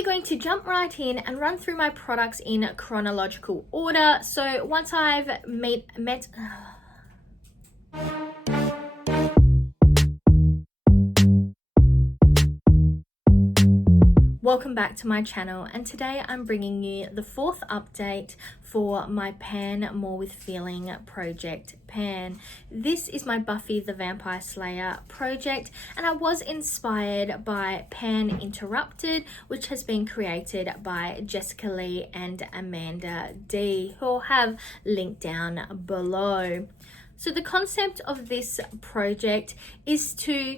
we're going to jump right in and run through my products in chronological order. So once I've met Welcome back to my channel, and today I'm bringing you the fourth update for my Pan More with Feeling project Pan. This is my Buffy the Vampire Slayer project, and I was inspired by Pan Interrupted, which has been created by Jessica Lee and Amanda D, who I'll have linked down below. So the concept of this project is to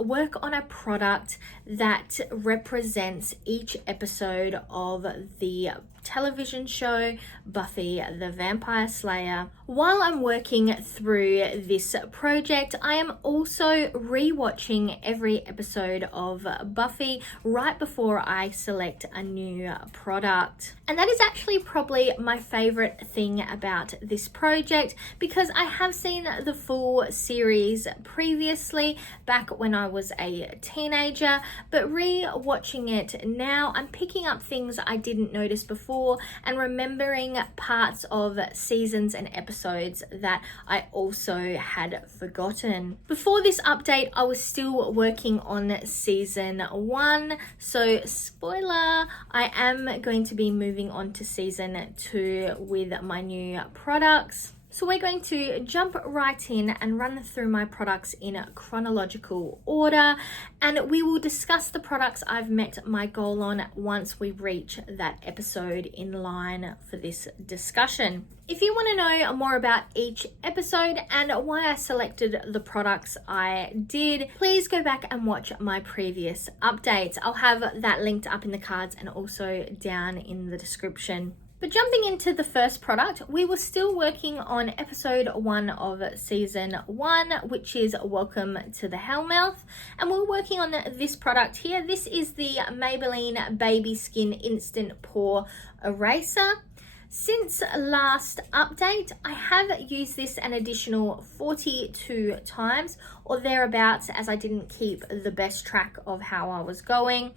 work on a product that represents each episode of the television show Buffy the Vampire Slayer. While I'm working through this project, I am also rewatching every episode of Buffy right before I select a new product. And that is actually probably my favorite thing about this project, because I have seen the full series previously back when I was a teenager, but re-watching it now, I'm picking up things I didn't notice before and remembering parts of seasons and episodes that I also had forgotten. Before this update, I was still working on season 1, so spoiler, I am going to be moving on to season 2 with my new products. So we're going to jump right in and run through my products in chronological order, and we will discuss the products I've met my goal on once we reach that episode in line for this discussion. If you want to know more about each episode and why I selected the products I did, please go back and watch my previous updates. I'll have that linked up in the cards and also down in the description. But jumping into the first product, we were still working on episode 1 of season 1, which is Welcome to the Hellmouth. And we're working on this product here. This is the Maybelline Baby Skin Instant Pore Eraser. Since last update, I have used this an additional 42 times or thereabouts, as I didn't keep the best track of how I was going.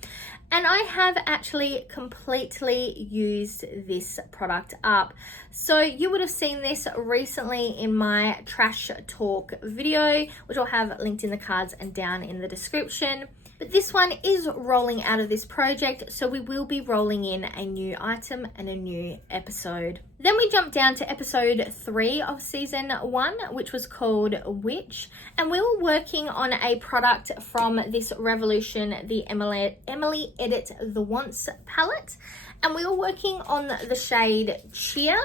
And I have actually completely used this product up. So you would have seen this recently in my Trash Talk video, which I'll have linked in the cards and down in the description. But this one is rolling out of this project, so we will be rolling in a new item and a new episode. Then we jump down to episode 3 of season 1, which was called Witch, and we were working on a product from this Revolution, the Emily Edit the Wants palette, and we were working on the shade Cheer,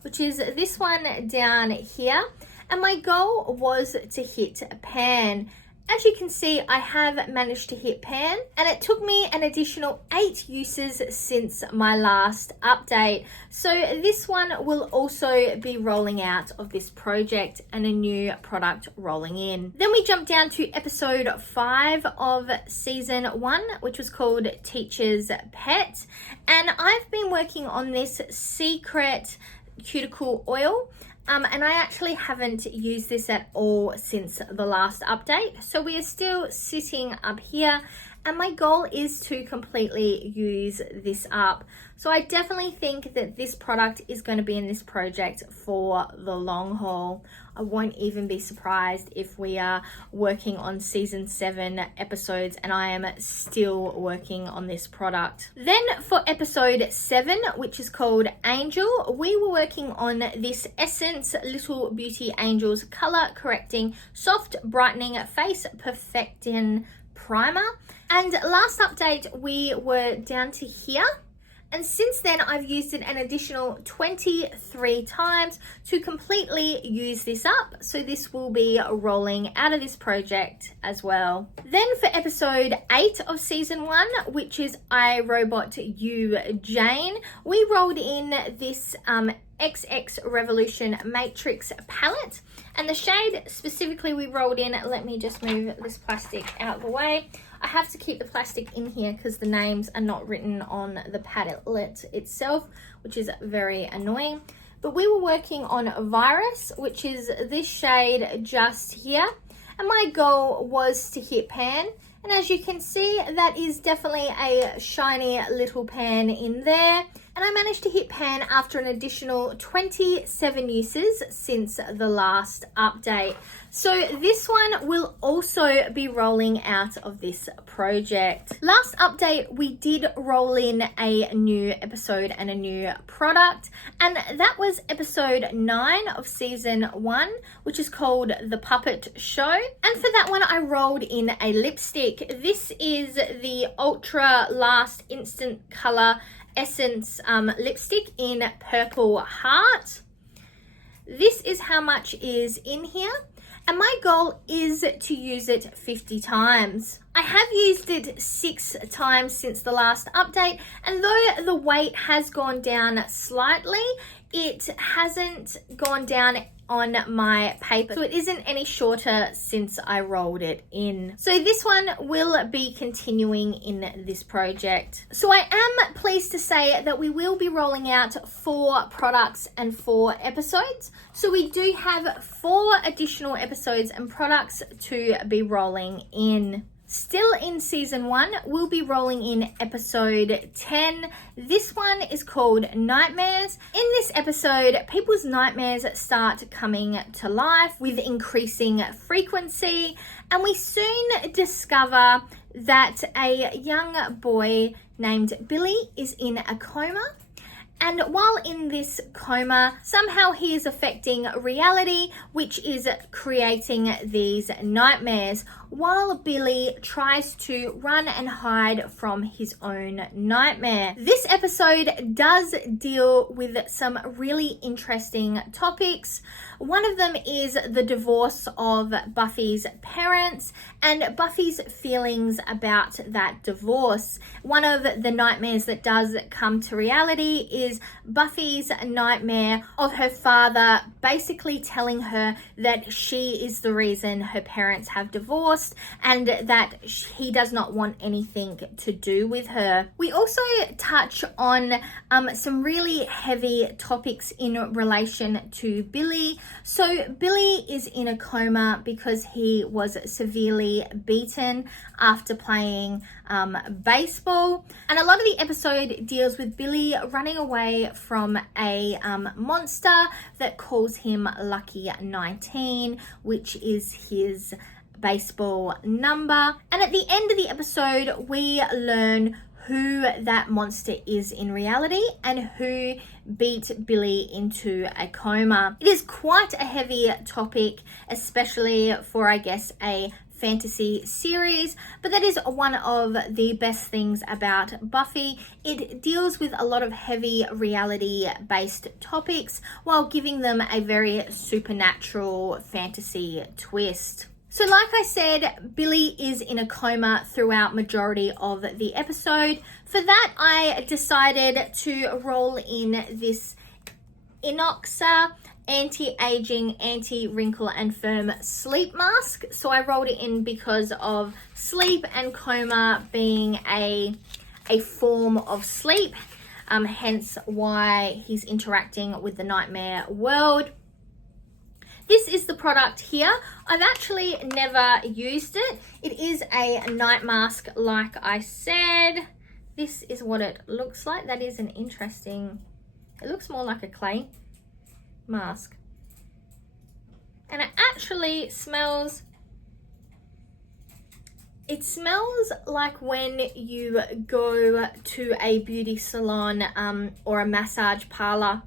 which is this one down here, and my goal was to hit Pan. As you can see, I have managed to hit Pan, and it took me an additional 8 uses since my last update. So this one will also be rolling out of this project and a new product rolling in. Then we jump down to episode 5 of season 1, which was called Teacher's Pet. And I've been working on this secret cuticle oil. And I actually haven't used this at all since the last update. So we are still sitting up here, and my goal is to completely use this up. So I definitely think that this product is going to be in this project for the long haul. I won't even be surprised if we are working on season 7 episodes and I am still working on this product. Then for episode 7, which is called Angel, we were working on this Essence Little Beauty Angels Color Correcting Soft Brightening Face Perfecting Primer. And last update, we were down to here. And since then, I've used it an additional 23 times to completely use this up. So this will be rolling out of this project as well. Then for episode 8 of season 1, which is I, Robot, You, Jane, we rolled in this XX Revolution Matrix palette. And the shade specifically we rolled in, let me just move this plastic out of the way. I have to keep the plastic in here because the names are not written on the palette itself, which is very annoying. But we were working on Virus, which is this shade just here. And my goal was to hit Pan. And as you can see, that is definitely a shiny little pan in there. And I managed to hit pan after an additional 27 uses since the last update. So this one will also be rolling out of this project. Last update, we did roll in a new episode and a new product. And that was episode 9 of season 1, which is called The Puppet Show. And for that one, I rolled in a lipstick. This is the Ultra Last Instant Color Essence lipstick in Purple Heart. This is how much is in here, and my goal is to use it 50 times. I have used it 6 times since the last update, and though the weight has gone down slightly, it hasn't gone down on my paper, so it isn't any shorter since I rolled it in. So this one will be continuing in this project. So I am pleased to say that we will be rolling out 4 products and 4 episodes. So we do have 4 additional episodes and products to be rolling in. Still in season 1, we'll be rolling in episode 10. This one is called Nightmares. In this episode, people's nightmares start coming to life with increasing frequency, and we soon discover that a young boy named Billy is in a coma. And while in this coma, somehow he is affecting reality, which is creating these nightmares, while Billy tries to run and hide from his own nightmare. This episode does deal with some really interesting topics. One of them is the divorce of Buffy's parents and Buffy's feelings about that divorce. One of the nightmares that does come to reality is Buffy's nightmare of her father basically telling her that she is the reason her parents have divorced and that he does not want anything to do with her. We also touch on some really heavy topics in relation to Billy. So Billy is in a coma because he was severely beaten after playing baseball, and a lot of the episode deals with Billy running away from a monster that calls him Lucky 19, which is his baseball number. And at the end of the episode, we learn who that monster is in reality and who beat Billy into a coma. It is quite a heavy topic, especially for, I guess, a fantasy series, but that is one of the best things about Buffy. It deals with a lot of heavy reality based topics while giving them a very supernatural fantasy twist. So like I said, Billy is in a coma throughout majority of the episode. For that, I decided to roll in this Inoxa anti-aging, anti-wrinkle and firm sleep mask. So I rolled it in because of sleep and coma being a form of sleep, hence why he's interacting with the nightmare world. This is the product here. I've actually never used it. It is a night mask, like I said. This is what it looks like. That is an interesting, it looks more like a clay mask. And it actually smells, it smells like when you go to a beauty salon or a massage parlor.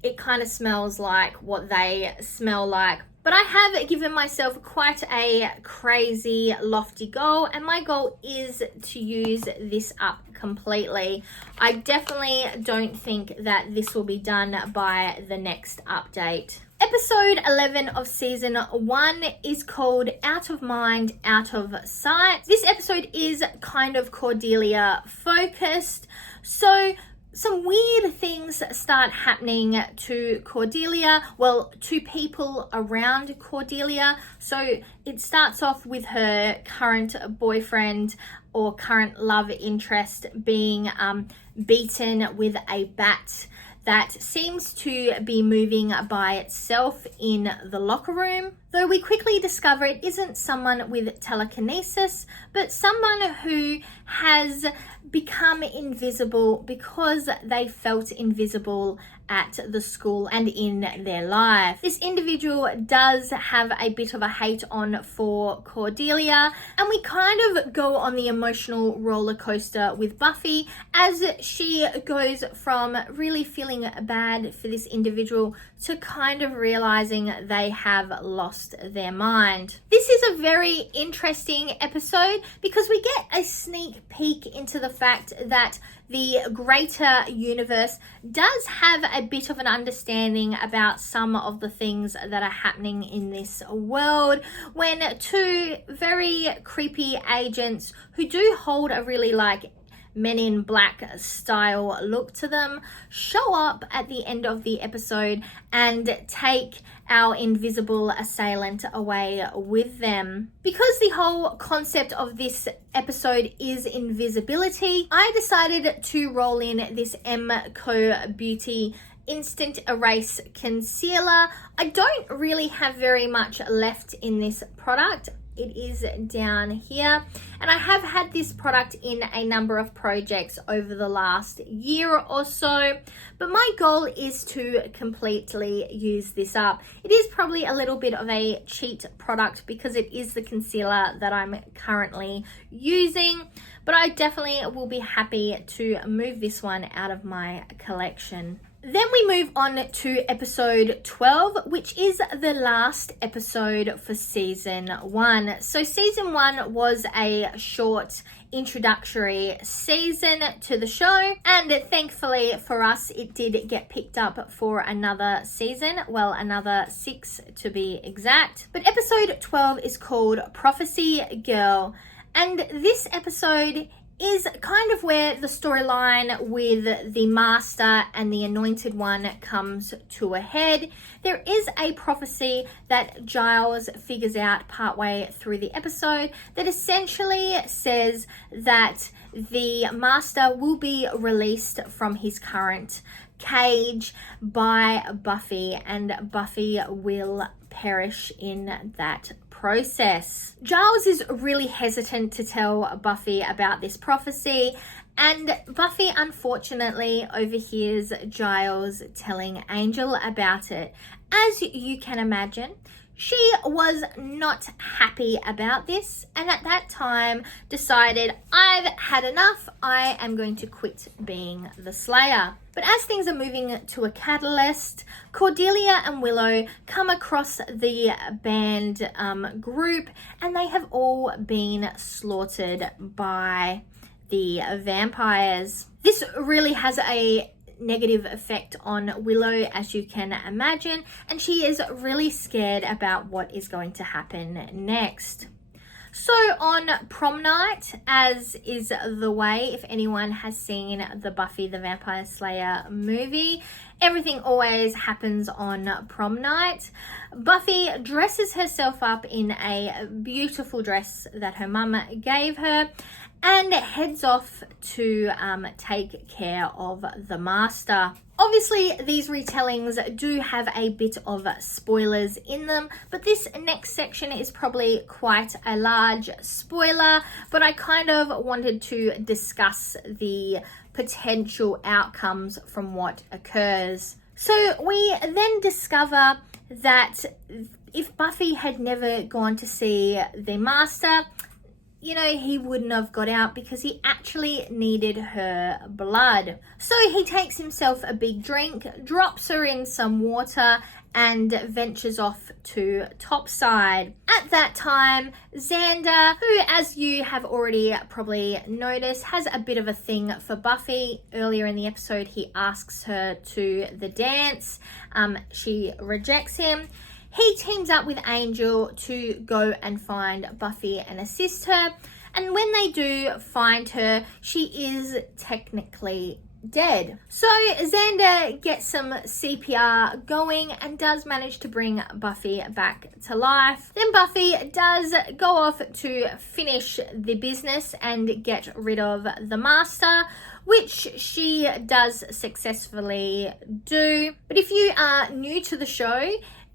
It kind of smells like what they smell like. But I have given myself quite a crazy lofty goal, and my goal is to use this up completely. I definitely don't think that this will be done by the next update. Episode 11 of season 1 is called Out of Mind, Out of Sight. This episode is kind of Cordelia focused. So some weird things start happening to Cordelia, well, to people around Cordelia. So it starts off with her current boyfriend or current love interest being beaten with a bat that seems to be moving by itself in the locker room. Though we quickly discover it isn't someone with telekinesis, but someone who has become invisible because they felt invisible at the school and in their life. This individual does have a bit of a hate on for Cordelia, and we kind of go on the emotional roller coaster with Buffy as she goes from really feeling bad for this individual to kind of realizing they have lost their mind. This is a very interesting episode because we get a sneak peek into the fact that the greater universe does have a bit of an understanding about some of the things that are happening in this world when two very creepy agents who do hold a really Men in Black style look to them show up at the end of the episode and take our invisible assailant away with them. Because the whole concept of this episode is invisibility, I decided to roll in this MCO Beauty Instant Erase Concealer. I don't really have very much left in this product. It is down here, and I have had this product in a number of projects over the last year or so, but my goal is to completely use this up. It is probably a little bit of a cheat product because it is the concealer that I'm currently using, but I definitely will be happy to move this one out of my collection. Then we move on to episode 12, which is the last episode for season 1. So season 1 was a short introductory season to the show, and thankfully for us it did get picked up for another season, well, another 6 to be exact. But episode 12 is called Prophecy Girl, and this episode is kind of where the storyline with the Master and the Anointed One comes to a head. There is a prophecy that Giles figures out partway through the episode that essentially says that the Master will be released from his current cage by Buffy, and Buffy will perish in that process. Giles is really hesitant to tell Buffy about this prophecy, and Buffy unfortunately overhears Giles telling Angel about it. As you can imagine, she was not happy about this, and at that time decided, I've had enough, I am going to quit being the Slayer. But as things are moving to a catalyst, Cordelia and Willow come across the band group, and they have all been slaughtered by the vampires. This really has a negative effect on Willow, as you can imagine, and she is really scared about what is going to happen next. So on prom night, as is the way, if anyone has seen the Buffy the Vampire Slayer movie, everything always happens on prom night. Buffy dresses herself up in a beautiful dress that her mum gave her and heads off to take care of the Master. Obviously, these retellings do have a bit of spoilers in them, but this next section is probably quite a large spoiler, but I kind of wanted to discuss the potential outcomes from what occurs. So we then discover that if Buffy had never gone to see the Master, you know, he wouldn't have got out because he actually needed her blood. So he takes himself a big drink, drops her in some water, and ventures off to Topside. At that time, Xander, who, as you have already probably noticed, has a bit of a thing for Buffy. Earlier in the episode, he asks her to the dance. She rejects him. He teams up with Angel to go and find Buffy and assist her. And when they do find her, she is technically dead. So Xander gets some CPR going and does manage to bring Buffy back to life. Then Buffy does go off to finish the business and get rid of the Master, which she does successfully do. But if you are new to the show,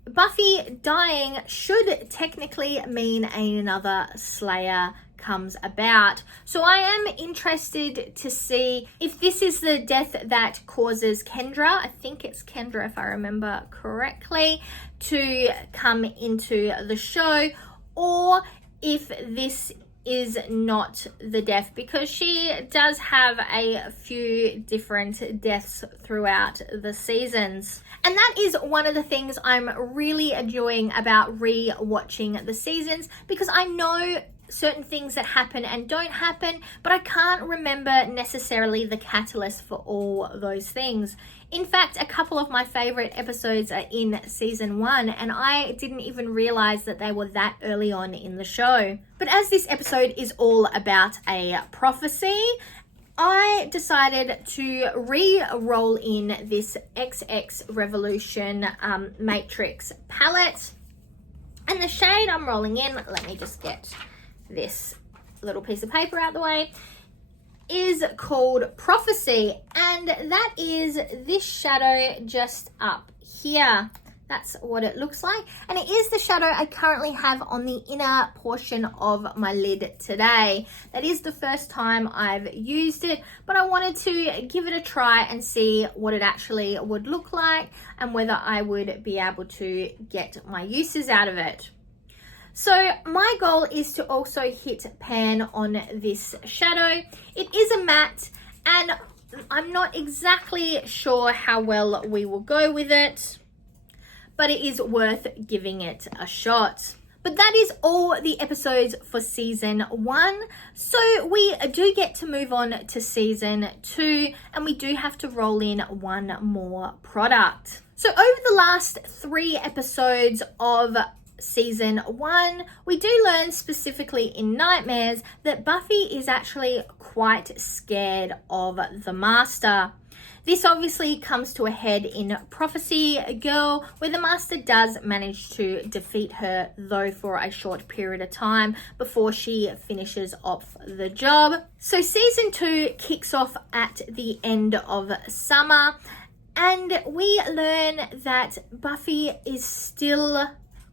Buffy dying should technically mean another Slayer comes about. So I am interested to see if this is the death that causes Kendra, I think it's Kendra if I remember correctly, to come into the show, or if this is not the death, because she does have a few different deaths throughout the seasons. And that is one of the things I'm really enjoying about re-watching the seasons, because I know certain things that happen and don't happen, but I can't remember necessarily the catalyst for all those things. In fact, a couple of my favorite episodes are in season 1, and I didn't even realize that they were that early on in the show. But as this episode is all about a prophecy, I decided to re-roll in this XX Revolution Matrix palette. And the shade I'm rolling in, let me just get this little piece of paper out the way, is called Prophecy, and that is this shadow just up here. That's what it looks like, and it is the shadow I currently have on the inner portion of my lid today. That is the first time I've used it, but I wanted to give it a try and see what it actually would look like and whether I would be able to get my uses out of it. So my goal is to also hit pan on this shadow. It is a matte, and I'm not exactly sure how well we will go with it, but it is worth giving it a shot. But that is all the episodes for season 1. So we do get to move on to season 2, and we do have to roll in one more product. So over the last 3 episodes of season 1, we do learn specifically in Nightmares that Buffy is actually quite scared of the Master. This obviously comes to a head in Prophecy Girl, where the Master does manage to defeat her, though for a short period of time before she finishes off the job. So season 2 kicks off at the end of summer, and we learn that Buffy is still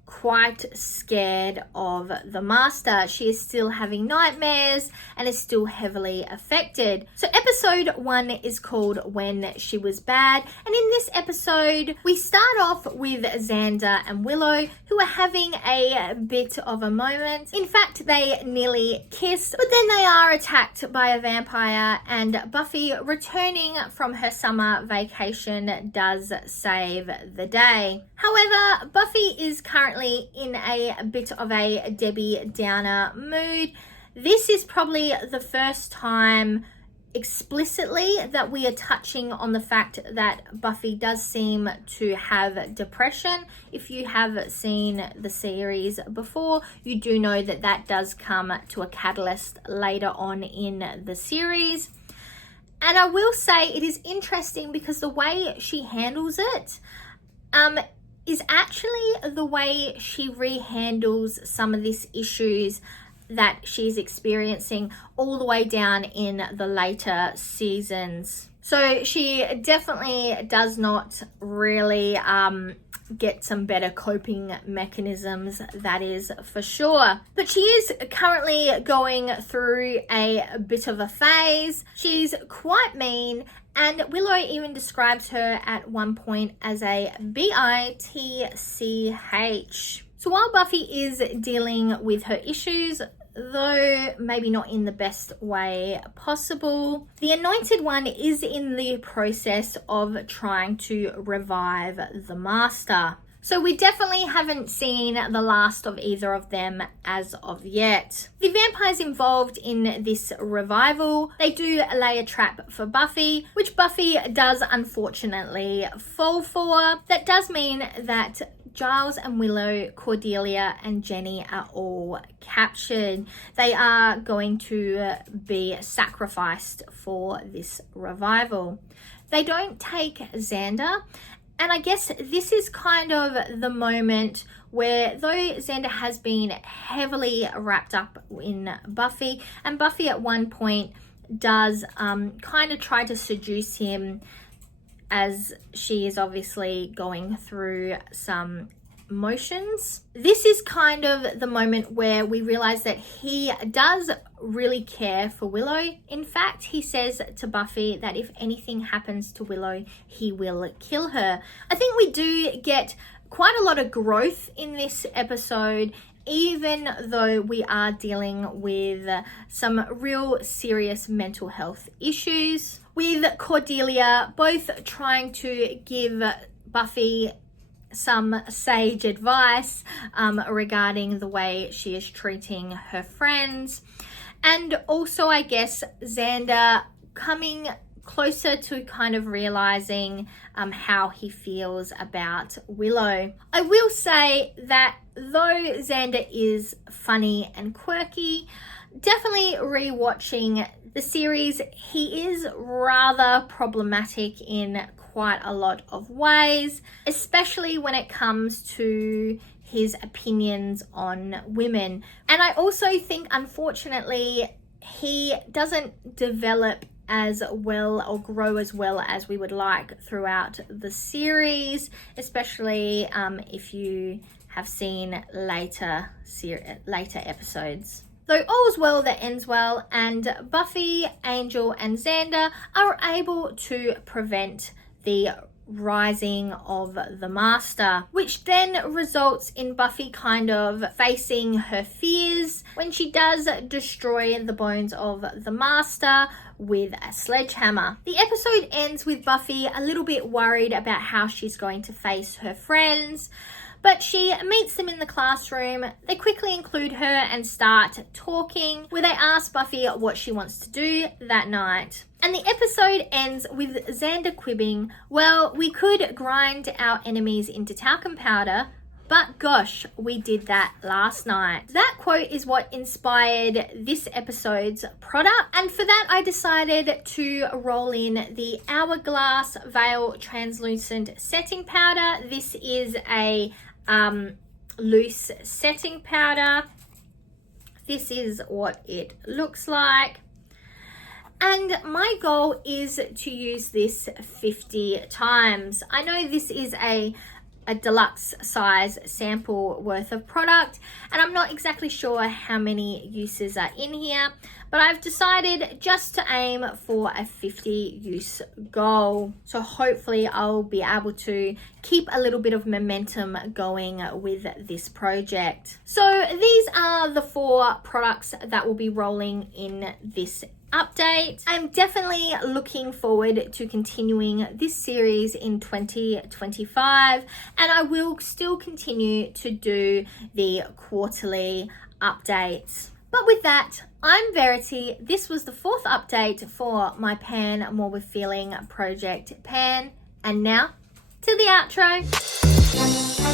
quite scared of the Master. She is still having nightmares and is still heavily affected. So episode 1 is called When She Was Bad, and in this episode we start off with Xander and Willow, who are having a bit of a moment. In fact, they nearly kiss, but then they are attacked by a vampire, and Buffy, returning from her summer vacation, does save the day. However, Buffy is currently in a bit of a Debbie Downer mood. This is probably the first time explicitly that we are touching on the fact that Buffy does seem to have depression. If you have seen the series before, you do know that that does come to a catalyst later on in the series. And I will say it is interesting because the way she handles it is actually the way she rehandles some of these issues that she's experiencing all the way down in the later seasons. So she definitely does not really get some better coping mechanisms, that is for sure. But she is currently going through a bit of a phase. She's quite mean, and Willow even describes her at one point as a bitch. So while Buffy is dealing with her issues, though maybe not in the best way possible, the Anointed One is in the process of trying to revive the Master. So we definitely haven't seen the last of either of them as of yet. The vampires involved in this revival, they do lay a trap for Buffy, which Buffy does unfortunately fall for. That does mean that Giles and Willow, Cordelia and Jenny are all captured. They are going to be sacrificed for this revival. They don't take Xander, and I guess this is kind of the moment where, though Xander has been heavily wrapped up in Buffy, and Buffy at one point does kind of try to seduce him, as she is obviously going through some motions. This is kind of the moment where we realize that he does really care for Willow. In fact, he says to Buffy that if anything happens to Willow, he will kill her. I think we do get quite a lot of growth in this episode, even though we are dealing with some real serious mental health issues, with Cordelia both trying to give Buffy some sage advice regarding the way she is treating her friends, and also I guess Xander coming closer to kind of realizing how he feels about Willow. I will say that though Xander is funny and quirky, definitely rewatching the series, he is rather problematic in quite a lot of ways, especially when it comes to his opinions on women. And I also think, unfortunately, he doesn't develop as well or grow as well as we would like throughout the series, especially if you have seen later episodes. Though all's well that ends well, and Buffy, Angel and Xander are able to prevent the rising of the Master, which then results in Buffy kind of facing her fears when she does destroy the bones of the Master with a sledgehammer. The episode ends with Buffy a little bit worried about how she's going to face her friends, but she meets them in the classroom. They quickly include her and start talking, where they ask Buffy what she wants to do that night. And the episode ends with Xander quibbing, "Well, we could grind our enemies into talcum powder, but gosh, we did that last night." That quote is what inspired this episode's product, and for that I decided to roll in the Hourglass Veil Translucent Setting Powder. This is a loose setting powder. This is what it looks like. And my goal is to use this 50 times. I know this is a deluxe size sample worth of product, and I'm not exactly sure how many uses are in here, but I've decided just to aim for a 50 use goal. So hopefully I'll be able to keep a little bit of momentum going with this project. So these are the 4 products that will be rolling in this update. I'm definitely looking forward to continuing this series in 2025, and I will still continue to do the quarterly updates. But with that, I'm Verity. This was the 4th update for my Pan More With Feeling project Pan, and now to the outro.